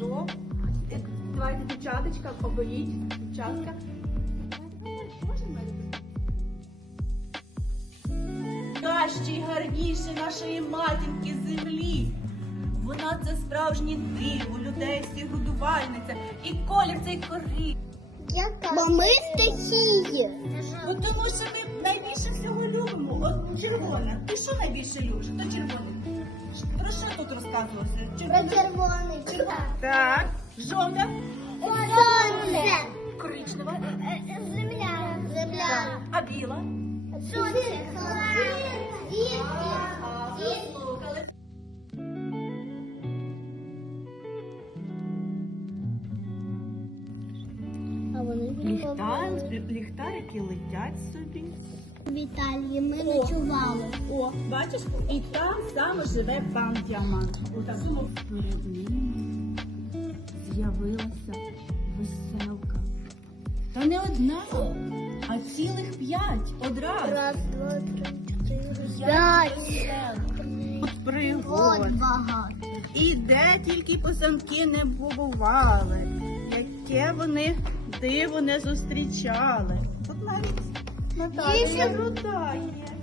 Хорошо. Е, Давайте, дівчаточка, оберіть. Дівчатка. Краще й гарніше нашої матінки землі. Вона це справжнє диво, людей всіх годувальниця і колір цей корі. Бо ми стихії. Бо тому що ми найбільше всього любимо. От червона. Ти що найбільше любиш? Хто червоний? Що тут? Про Червоний. Так. Жовта. Сонце. Коричнева. Земля. Земля. А біла. Сонце. Дітки. А Ліхтар, ліхтарики летять собі. В Італії ми ночували. О, бачиш, і там саме живе пан Діамант. У такому перед ним з'явилася веселка. Та не одна, а цілих п'ять одразу. Раз, два, три, чотири, п'ять. От От пригод. багато. І де тільки писанки не побували, яке вони диво не зустрічали. Тут навіть Наталя еще є.